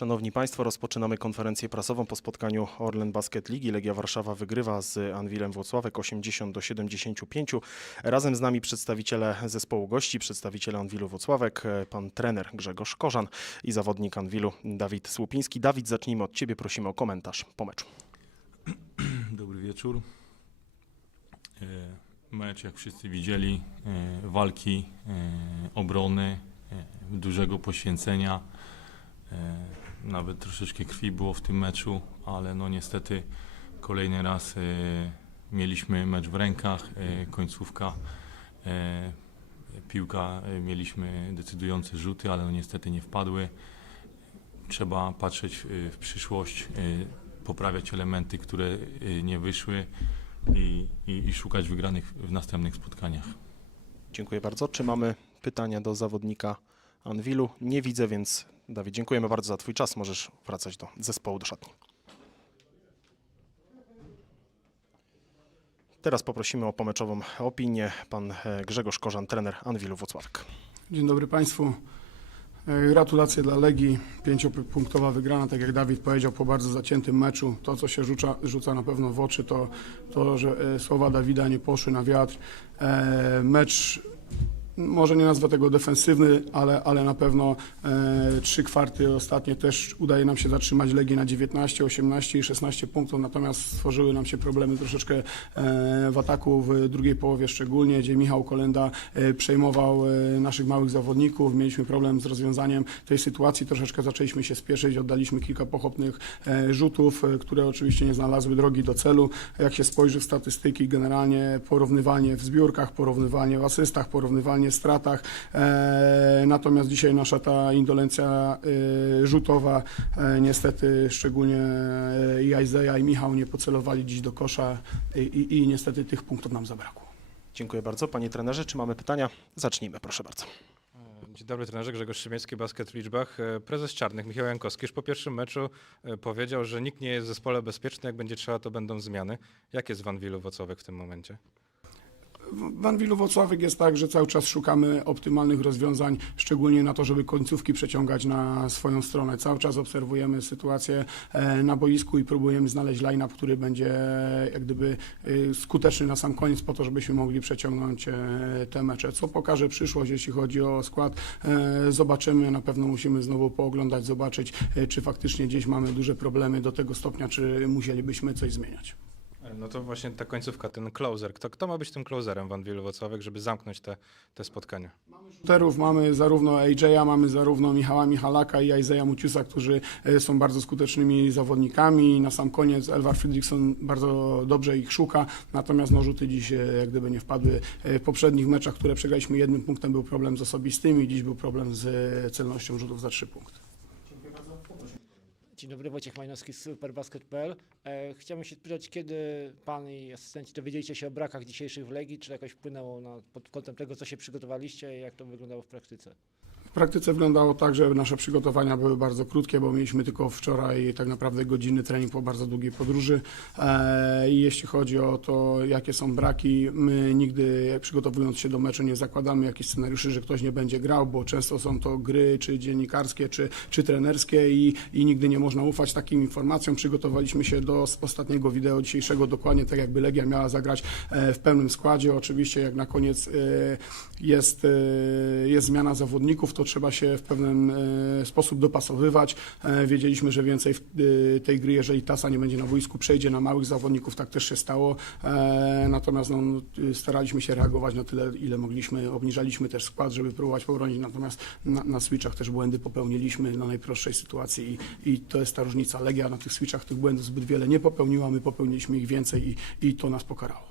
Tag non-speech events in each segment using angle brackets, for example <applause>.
Szanowni Państwo, rozpoczynamy konferencję prasową po spotkaniu Orlen Basket Ligi. Legia Warszawa wygrywa z Anwilem Włocławek 80 do 75. Razem z nami przedstawiciele zespołu gości, przedstawiciele Anwilu Włocławek, pan trener Grzegorz Korzan i zawodnik Anwilu Dawid Słupiński. Dawid, zacznijmy od Ciebie, prosimy o komentarz po meczu. <clears throat> Dobry wieczór. E, Mecz, jak wszyscy widzieli, e, walki, e, obrony, dużego poświęcenia. Nawet troszeczkę krwi było w tym meczu, ale no niestety kolejny raz e, mieliśmy mecz w rękach, e, końcówka, e, piłka, e, mieliśmy decydujące rzuty, ale no niestety nie wpadły. Trzeba patrzeć e, w przyszłość, e, poprawiać elementy, które e, nie wyszły i, i, i szukać wygranych w następnych spotkaniach. Dziękuję bardzo. Czy mamy pytania do zawodnika Anwilu? Nie widzę, więc Dawid, dziękujemy bardzo za Twój czas. Możesz wracać do zespołu, do szatni. Teraz poprosimy o pomeczową opinię. Pan e, Grzegorz Korzan, trener Anwilu Włocławek. Dzień dobry Państwu. E, Gratulacje dla Legii. Pięciopunktowa wygrana, tak jak Dawid powiedział, po bardzo zaciętym meczu. To, co się rzuca, rzuca na pewno w oczy, to, to że e, słowa Dawida nie poszły na wiatr. Mecz, może nie nazwę tego defensywny, ale, ale na pewno e, trzy kwarty ostatnie też udaje nam się zatrzymać Legię na 19, 18 i 16 punktów, natomiast stworzyły nam się problemy troszeczkę e, w ataku w drugiej połowie szczególnie, gdzie Michał Kolenda e, przejmował e, naszych małych zawodników. Mieliśmy problem z rozwiązaniem tej sytuacji, troszeczkę zaczęliśmy się spieszyć, oddaliśmy kilka pochopnych e, rzutów, e, które oczywiście nie znalazły drogi do celu. Jak się spojrzy w statystyki, generalnie porównywanie w zbiórkach, porównywanie w asystach, porównywanie stratach. E, natomiast dzisiaj nasza ta indolencja e, rzutowa, e, niestety szczególnie i Aizeja i Michał nie pocelowali dziś do kosza i, i, i niestety tych punktów nam zabrakło. Dziękuję bardzo. Panie trenerze, czy mamy pytania? Zacznijmy, proszę bardzo. Dzień dobry trenerze, Grzegorz Szymiecki, Basket w liczbach. Prezes Czarnych, Michał Jankowski, już po pierwszym meczu powiedział, że nikt nie jest w zespole bezpieczny, jak będzie trzeba, to będą zmiany. Jak jest w Anwilu Wocławek w tym momencie? W Anwilu Włocławek jest tak, że cały czas szukamy optymalnych rozwiązań, szczególnie na to, żeby końcówki przeciągać na swoją stronę. Cały czas obserwujemy sytuację e, na boisku i próbujemy znaleźć line-up, który będzie e, jak gdyby e, skuteczny na sam koniec po to, żebyśmy mogli przeciągnąć te mecze. Co pokaże przyszłość, jeśli chodzi o skład, zobaczymy. Na pewno musimy znowu pooglądać, zobaczyć, czy faktycznie gdzieś mamy duże problemy do tego stopnia, czy musielibyśmy coś zmieniać. No to właśnie ta końcówka, ten closer. Kto, kto ma być tym closerem w Anwilu Wocławek, żeby zamknąć te, te spotkania? Shooterów mamy zarówno AJ'a, mamy zarówno Michała Michalaka i Isaiah Muciusa, którzy e, są bardzo skutecznymi zawodnikami. Na sam koniec Elvar Friedrichson bardzo dobrze ich szuka, natomiast no, rzuty dziś e, jak gdyby nie wpadły. E, W poprzednich meczach, które przegraliśmy jednym punktem, był problem z osobistymi, dziś był problem z celnością rzutów za trzy punkty. Dzień dobry, Wojciech Majnowski z Superbasket.pl. E, chciałbym się spytać, kiedy Pan i asystenci dowiedzieliście się o brakach dzisiejszych w Legii, czy jakoś wpłynęło na, pod kątem tego, co się przygotowaliście i jak to wyglądało w praktyce? W praktyce wyglądało tak, że nasze przygotowania były bardzo krótkie, bo mieliśmy tylko wczoraj tak naprawdę godziny trening po bardzo długiej podróży. E, I jeśli chodzi o to, jakie są braki, my nigdy przygotowując się do meczu nie zakładamy jakichś scenariuszy, że ktoś nie będzie grał, bo często są to gry czy dziennikarskie, czy, czy trenerskie i, i nigdy nie można ufać takim informacjom. Przygotowaliśmy się do ostatniego wideo dzisiejszego dokładnie tak, jakby Legia miała zagrać e, w pełnym składzie. Oczywiście jak na koniec e, jest, e, jest zmiana zawodników, to trzeba się w pewien e, sposób dopasowywać. E, Wiedzieliśmy, że więcej e, tej gry, jeżeli Tasa nie będzie na boisku, przejdzie na małych zawodników, tak też się stało. Natomiast no, staraliśmy się reagować na tyle, ile mogliśmy. Obniżaliśmy też skład, żeby próbować pobronić, natomiast na, na switchach też błędy popełniliśmy na najprostszej sytuacji i, i to jest ta różnica. Legia na tych switchach tych błędów zbyt wiele nie popełniła, my popełniliśmy ich więcej i, i to nas pokarało.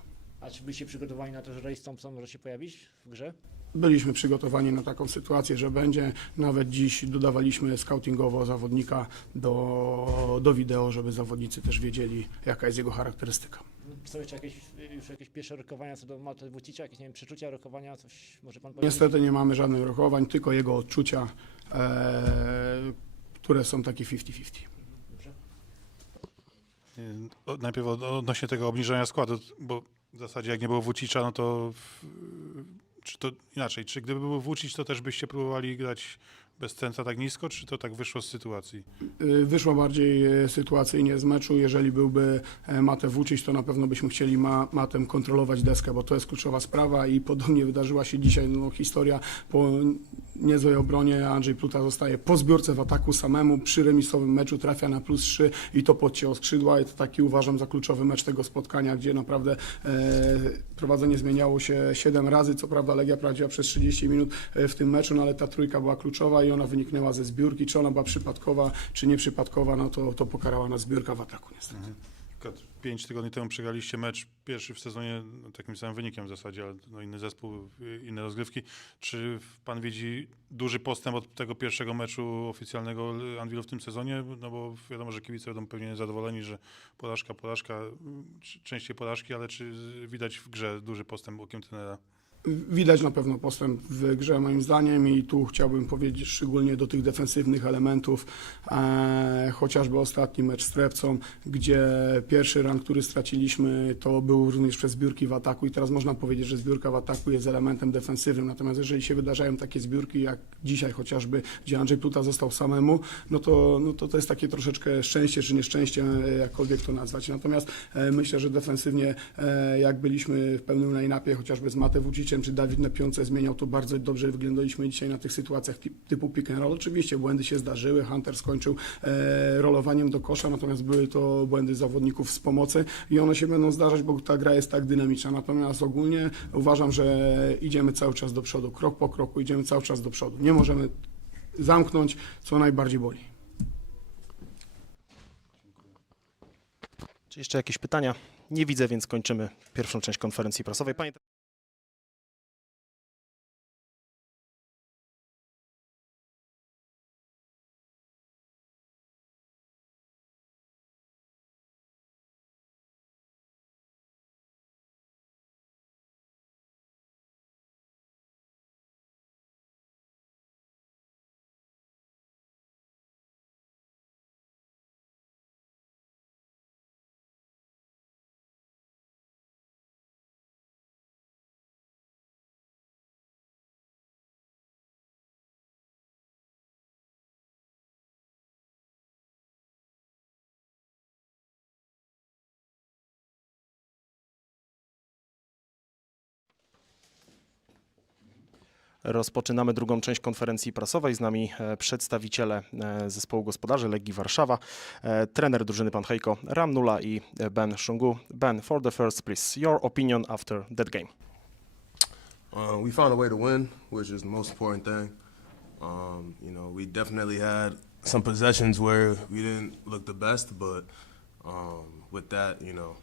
A czy byliście przygotowani na to, że Ray Thompson może się pojawić w grze? Byliśmy przygotowani na taką sytuację, że będzie. Nawet dziś dodawaliśmy scoutingowo zawodnika do, do wideo, żeby zawodnicy też wiedzieli, jaka jest jego charakterystyka. Są jeszcze jakieś, już jakieś pierwsze rokowania co do Maty Wucicia, jakieś nie wiem, przeczucia, rokowania, coś może Pan powiedzieć? Niestety nie mamy żadnych rokowań, tylko jego odczucia, e, które są takie 50-50. Dobrze. Y, Najpierw od- odnośnie tego obniżenia składu, bo w zasadzie jak nie było Wucicza, no to czy to inaczej, czy gdyby był Wucic, to też byście próbowali grać bez centra tak nisko, czy to tak wyszło z sytuacji? Y, Wyszło bardziej e, sytuacyjnie z meczu. Jeżeli byłby e, Matę Vucic, to na pewno byśmy chcieli ma, Matem kontrolować deskę, bo to jest kluczowa sprawa i podobnie wydarzyła się dzisiaj no, historia po niezłej obronie. Andrzej Pluta zostaje po zbiórce w ataku samemu, przy remisowym meczu trafia na plus 3 i to podcięło skrzydła i to taki uważam za kluczowy mecz tego spotkania, gdzie naprawdę e, prowadzenie zmieniało się 7 razy. Co prawda Legia prowadziła przez 30 minut e, w tym meczu, no ale ta trójka była kluczowa i ona wyniknęła ze zbiórki. Czy ona była przypadkowa, czy nieprzypadkowa, no to, to pokarała nas zbiórka w ataku niestety. Pięć tygodni temu przegraliście mecz pierwszy w sezonie no, takim samym wynikiem w zasadzie, ale no, inny zespół, inne rozgrywki. Czy pan widzi duży postęp od tego pierwszego meczu oficjalnego Anwilu w tym sezonie? No bo wiadomo, że kibice będą pewnie zadowoleni, że porażka, porażka, częściej porażki, ale czy widać w grze duży postęp okiem trenera? Widać na pewno postęp w grze moim zdaniem i tu chciałbym powiedzieć szczególnie do tych defensywnych elementów, e, chociażby ostatni mecz z Trepcą, gdzie pierwszy run, który straciliśmy, to był również przez zbiórki w ataku i teraz można powiedzieć, że zbiórka w ataku jest elementem defensywnym, natomiast jeżeli się wydarzają takie zbiórki jak dzisiaj chociażby, gdzie Andrzej Pluta został samemu, no to, no to to jest takie troszeczkę szczęście czy nieszczęście, jakkolwiek to nazwać. Natomiast e, myślę, że defensywnie e, jak byliśmy w pełnym line-upie, chociażby z Matę Czy Dawid na piące zmieniał, to bardzo dobrze wyglądaliśmy dzisiaj na tych sytuacjach typu pick and roll. Oczywiście błędy się zdarzyły, Hunter skończył e, rolowaniem do kosza, natomiast były to błędy zawodników z pomocy i one się będą zdarzać, bo ta gra jest tak dynamiczna. Natomiast ogólnie uważam, że idziemy cały czas do przodu, krok po kroku idziemy cały czas do przodu. Nie możemy zamknąć, co najbardziej boli. Czy jeszcze jakieś pytania? Nie widzę, więc kończymy pierwszą część konferencji prasowej. Panie Rozpoczynamy drugą część konferencji prasowej. Z nami e, przedstawiciele e, zespołu gospodarzy Legii Warszawa, e, trener drużyny pan Hejko Ramnula i Ben Shungu. Ben, for the first, please, your opinion after that game. Uh, we found a way to win, which is the most important thing. Um, you know, we definitely had some possessions where we didn't look the best, but um, with that, you know,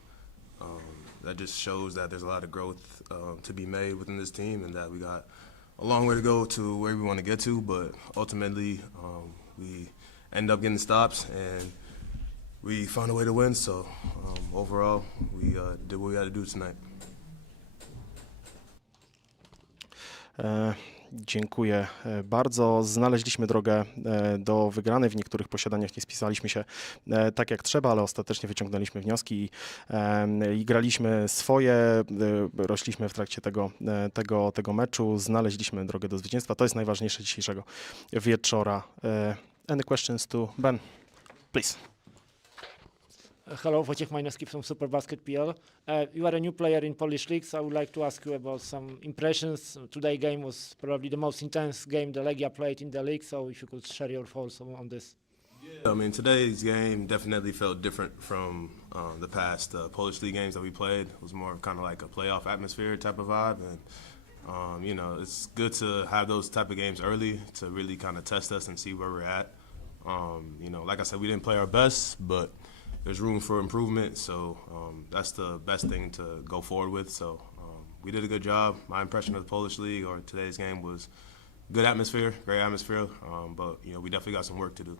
um, that just shows that there's a lot of growth um, to be made within this team, and that we got a long way to go to where we want to get to. But ultimately, um, we end up getting stops, and we found a way to win. So um, overall, we uh, did what we had to do tonight. Dziękuję e, bardzo. Znaleźliśmy drogę e, do wygranej. W niektórych posiadaniach nie spisaliśmy się e, tak jak trzeba, ale ostatecznie wyciągnęliśmy wnioski i, i graliśmy swoje. e, Rośliśmy w trakcie tego, e, tego, tego meczu. Znaleźliśmy drogę do zwycięstwa. To jest najważniejsze dzisiejszego wieczora. E, Any questions to Ben? Please. Hello, Wojciech Majnowski from Superbasket PL. Uh, you are a new player in Polish league, so I would like to ask you about some impressions. Today game was probably the most intense game the Legia played in the league, so if you could share your thoughts on this. I mean, today's game definitely felt different from um, the past uh, Polish league games that we played. It was more of kind of like a playoff atmosphere type of vibe, and um, you know, it's good to have those type of games early to really kind of test us and see where we're at. Um, you know, like I said, we didn't play our best, but there's room for improvement. So um, that's the best thing to go forward with. So um, we did a good job. My impression of the Polish league or today's game was good atmosphere, great atmosphere. Um, but you know, we definitely got some work to do.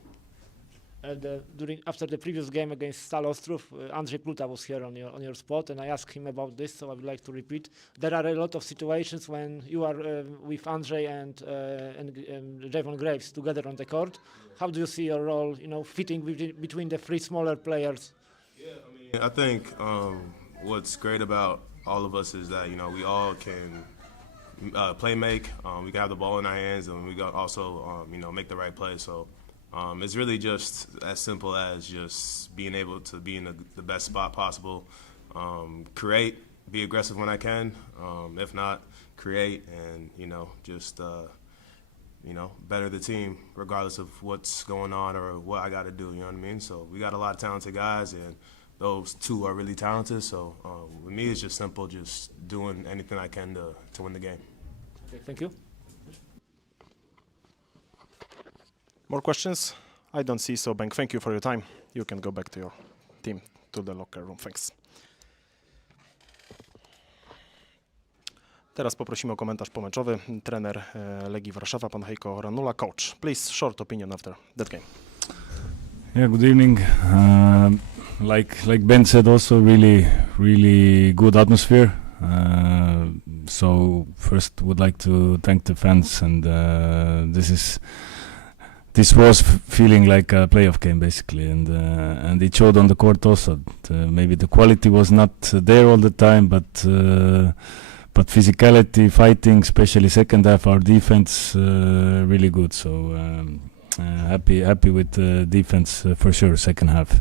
Uh, the, during after the previous game against Stal Ostrów, uh, Andrzej Pluta was here on your on your spot, and I asked him about this. So I would like to repeat: there are a lot of situations when you are um, with Andrzej and uh, and um, Javon Graves together on the court. How do you see your role? You know, fitting between, the three smaller players. I think um, what's great about all of us is that you know we all can uh, play make. Um, we can have the ball in our hands, and we can also, um, you know, make the right play. So um, it's really just as simple as just being able to be in the, the best spot possible, um, create, be aggressive when I can. Um, if not, create, and you know, just uh, you know, better the team regardless of what's going on or what I got to do. You know what I mean? So we got a lot of talented guys, and those two are really talented. So um, with me, it's just simple, just doing anything I can to, to win the game. Okay, thank you. More questions? I don't see so, Bank. Thank you for your time. You can go back to your team, to the locker room. Thanks. Teraz poprosimy o komentarz pomeczowy. Trener e, Legii Warszawa, pan Heiko Ranula. Coach, please, short opinion after that game. Yeah, good evening. Um like like Ben said, also really really good atmosphere. Uh, so first, would like to thank the fans, and uh, this is this was feeling like a playoff game basically, and uh, and it showed on the court also. that, uh, maybe the quality was not there all the time, but. Uh, but physicality, fighting, especially second half, our defense uh, really good. So um, uh, happy happy with defense uh, for sure second half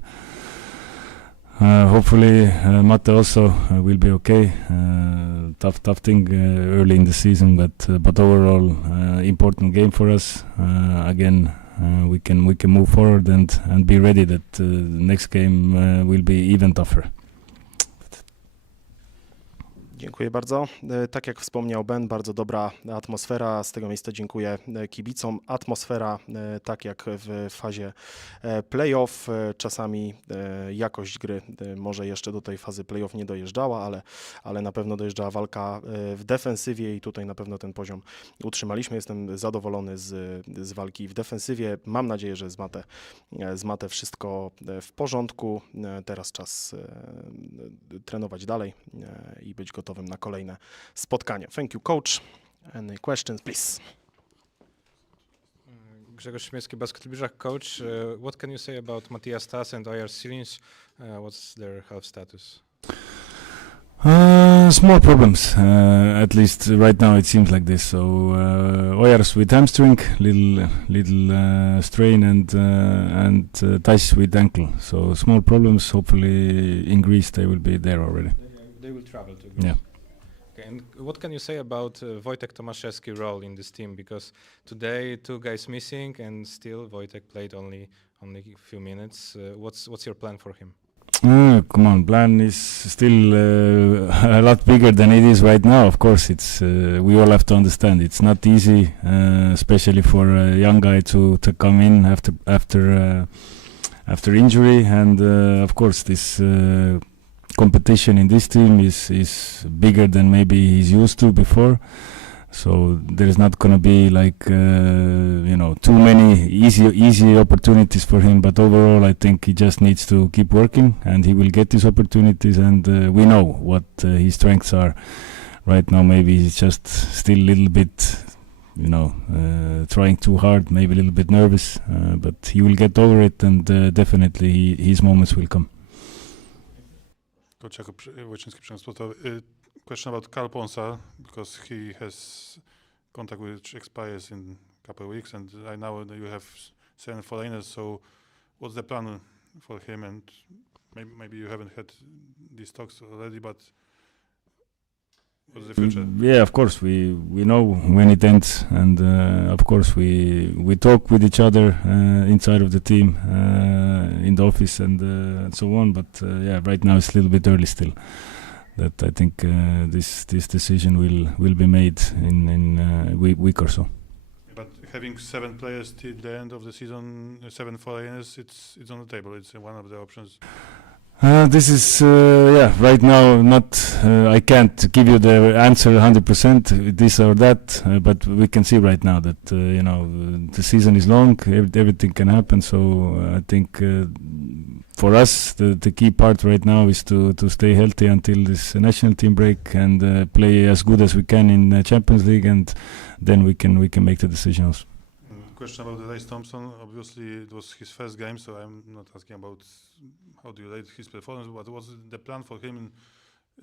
uh, hopefully uh, Mate also uh, will be okay uh, tough tough thing uh, early in the season but uh, but overall uh, important game for us uh, again uh, we can we can move forward and and be ready that uh, the next game uh, will be even tougher Dziękuję bardzo. E, Tak jak wspomniał Ben, bardzo dobra atmosfera. Z tego miejsca dziękuję e, kibicom. Atmosfera, e, tak jak w fazie playoff, czasami jakość gry może jeszcze do tej fazy playoff nie dojeżdżała, ale, ale na pewno dojeżdżała walka w defensywie i tutaj na pewno ten poziom utrzymaliśmy. Jestem zadowolony z, z walki w defensywie. Mam nadzieję, że z Mate, e, z Mate wszystko w porządku. Teraz czas trenować dalej i być gotowym na kolejne spotkania. Thank you, coach. Any questions, please? Grzegorz Śmiecki, Basket Librach, coach. Uh, what can you say about Matthias Stas and Ojar Silins? Uh, what's their health status? Uh, small problems, uh, at least right now it seems like this. So uh, Oyars with hamstring, little little uh, strain, and uh, and uh, with ankle. So small problems. Hopefully in Greece they will be there already. They will travel to Yeah. Okay, and what can you say about uh, Wojtek Tomaszewski role in this team? Because today two guys missing, and still Wojtek played only only a few minutes. Uh, what's what's your plan for him? Uh, come on, plan is still uh, <laughs> a lot bigger than it is right now. Of course, it's uh, we all have to understand it's not easy, uh, especially for a young guy to to come in after after uh, after injury, and uh, of course this. Competition in this team is is bigger than maybe he's used to before. So there's not going to be like uh, you know too many easy easy opportunities for him. But overall i think he just needs to keep working and he will get these opportunities and uh, we know what uh, his strengths are. Right now maybe he's just still a little bit you know uh, trying too hard maybe a little bit nervous uh, but he will get over it and uh, definitely his moments will come Sportowy. Y, Question about Carl Ponsa, because he has contact which expires in a couple of weeks, and I know you have seven foreigners, so what's the plan for him? And maybe, maybe you haven't had these talks already, but what's the future? Mm, Yeah, of course we we know when it ends, and uh, of course we we talk with each other uh, inside of the team, uh, in the office, and uh, and so on. But uh, yeah, right now it's a little bit early still. That I think uh, this this decision will will be made in in uh, week week or so. But having seven players till the end of the season, seven foreigners, it's it's on the table. It's one of the options. Uh, this is uh, yeah. Right now, not uh, I can't give you the answer 100% this or that, uh, but we can see right now that uh, you know the season is long. ev- Everything can happen. So uh, I think for us, the the key part right now is to to stay healthy until this national team break and play as good as we can in uh, Champions League, and then we can we can make the decisions. Question about Rice Thompson. Obviously, it was his first game, so I'm not asking about how do you rate his performance. But was the plan for him? And,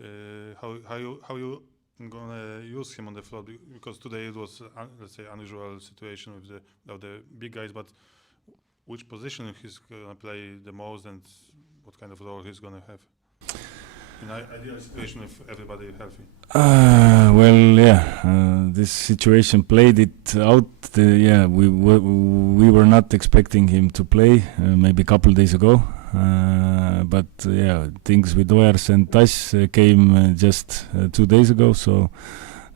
uh, how how you how you gonna use him on the floor because today it was, uh, let's say, unusual situation with the of the big guys. But which position he's gonna play the most, and what kind of role he's gonna have in an ideal situation if everybody healthy? Uh, well, yeah, uh, this situation played it out. Uh, yeah, we were we were not expecting him to play uh, maybe a couple days ago, uh, but yeah, things with Oers and Tass uh, came just two days ago, so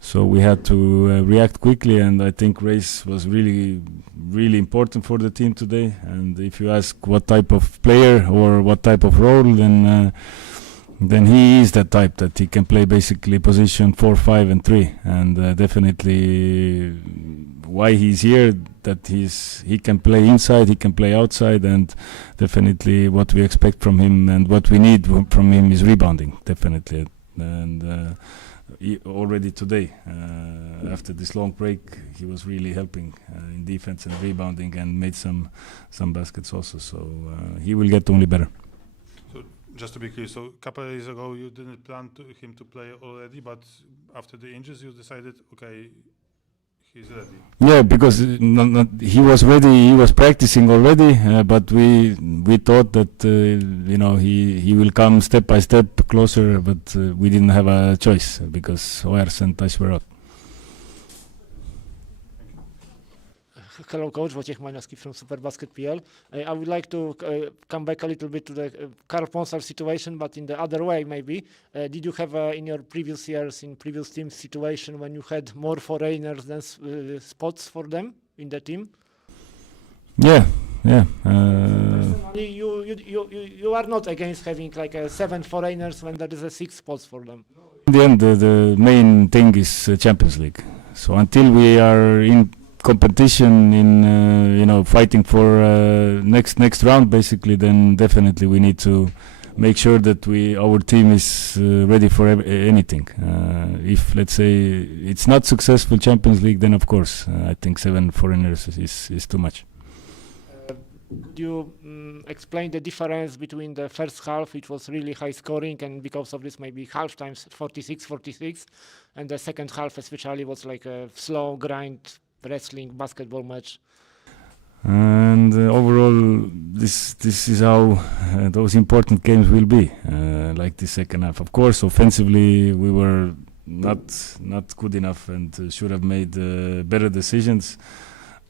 so we had to react quickly, and I think race was really really important for the team today. And if you ask what type of player or what type of role, then. Then he is that type that he can play basically position four, five, and three, and uh, definitely why he's here. That he's he can play inside, he can play outside, and definitely what we expect from him and what we need from him is rebounding, definitely. And uh, already today, uh, after this long break, he was really helping uh, in defense and rebounding, and made some some baskets also. So uh, he will get only better. Just to be clear, so a couple of days ago you didn't plan to, him to play already, but after the injuries you decided, okay, he's ready. Yeah, because not, not, he was ready. He was practicing already, uh, but we we thought that uh, you know he he will come step by step closer, but uh, we didn't have a choice because Oers and Tash were out. Hello, coach. Wojciech Maniowski from Superbasket PL. Uh, I would like to uh, come back a little bit to the uh, Karl Ponsar situation, but in the other way, maybe. Uh, did you have uh, in your previous years, in previous teams, situation when you had more foreigners than s- uh, spots for them in the team? Yeah, yeah. Uh, You, you, you, you, you are not against having like uh, seven foreigners when there is a six spots for them. in the end, the, the main thing is uh, Champions League. So until we are in competition, in uh, you know fighting for uh, next next round, basically, then definitely we need to make sure that we our team is uh, ready for anything. Uh, if let's say it's not successful Champions League, then of course uh, I think seven foreigners is is too much. Could you um, explain the difference between the first half, which was really high scoring, and because of this maybe half times 46 46, and the second half, especially, was like a slow grind wrestling basketball match? And uh, overall, this this is how uh, those important games will be, uh, like the second half. Of course, offensively we were not not good enough and uh, should have made uh, better decisions.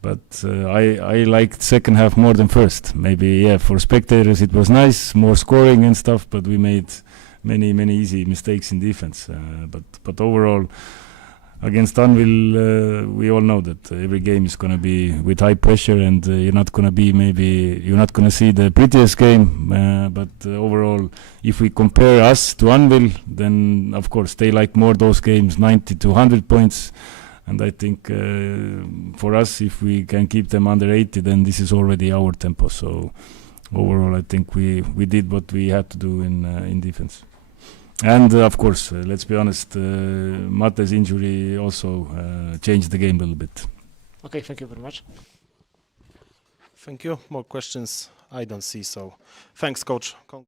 But uh, I I liked second half more than first. Maybe yeah, for spectators it was nice, more scoring and stuff. But we made many many easy mistakes in defense. But but overall against Anvil, uh, we all know that every game is going to be with high pressure, and uh, you're not going to be maybe you're not going to see the prettiest game. Uh, but uh, overall, if we compare us to Anvil, then of course they like more those games, 90 to 100 points. And I think uh, for us, if we can keep them under 80, then this is already our tempo. So overall, I think we, we did what we had to do in uh, in defense. And uh, of course, uh, let's be honest, uh, Mate's injury also uh, changed the game a little bit. Okay, thank you very much. Thank you. More questions? I don't see so. Thanks, coach. Con-